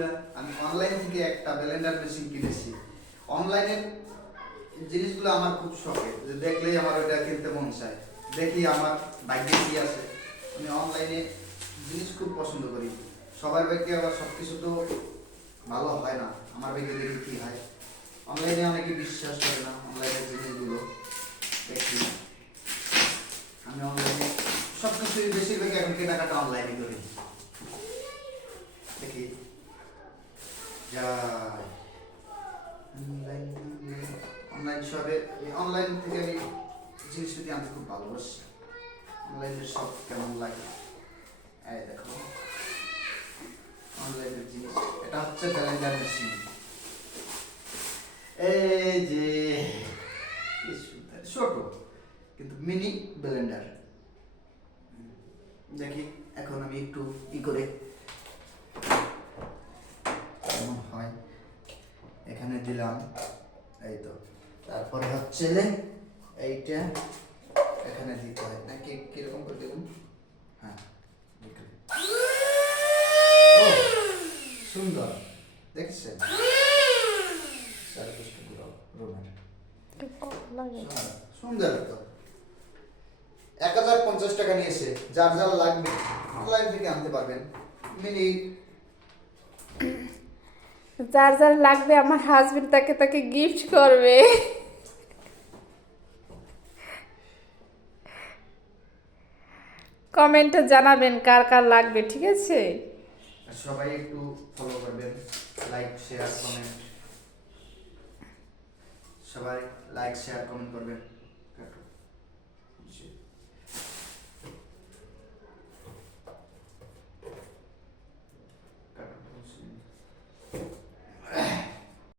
বন্ধুরা, আমি অনলাইন থেকে একটা ব্লেন্ডার মেশিন কিনেছি। অনলাইনের জিনিসগুলো আমার খুব শখের, যে দেখলেই আমার ওটা কিনতে মন চায়। দেখি আমার ভাগ্যে কি আছে। আমি অনলাইনে জিনিস খুব পছন্দ করি। সবার ভাগ্যে আবার সব কিছু তো ভালো হয় না, আমার ভাগ্যে দেখি কি হয়। অনলাইনে অনেকে বিশ্বাস করে না অনলাইনের জিনিসগুলো। দেখি আমি অনলাইনে সব কিছুই বেশিরভাগ এখন কেনাকাটা অনলাইনে করি। দেখি যাই অনলাইন অনলাইন শপে, অনলাইন থেকে আমি জিনিসপাতি আনতে খুব ভালোবাসি। অনলাইনের সব কেমন লাগে এই দেখো, অনলাইনের জিনিস। এটা হচ্ছে ব্লেন্ডার মেশিন। এই যে কি সুন্দর, ছোট কিন্তু মিনি ব্লেন্ডার। দেখি এখন আমি একটু করে কেমন হয়। এখানে দিলাম, এই তো। তারপরে হচ্ছে এইটা এখানে দিতে হয় নাকি কিরকম করে দেবো? হ্যাঁ, ও সুন্দর দেখছেন, সুন্দর তো। 1050 টাকা নিয়েছে। যার যার লাগবে অনলাইন থেকে আনতে পারবেন। মিনি যার যার লাগবে আমার হাজবেন্ড তাকে তাকে গিফট করবে। কমেন্টে জানাবেন কার কার লাগবে, ঠিক আছে? সবাই একটু ফলো করবেন, লাইক শেয়ার কমেন্ট, সবাই লাইক শেয়ার কমেন্ট করবেন।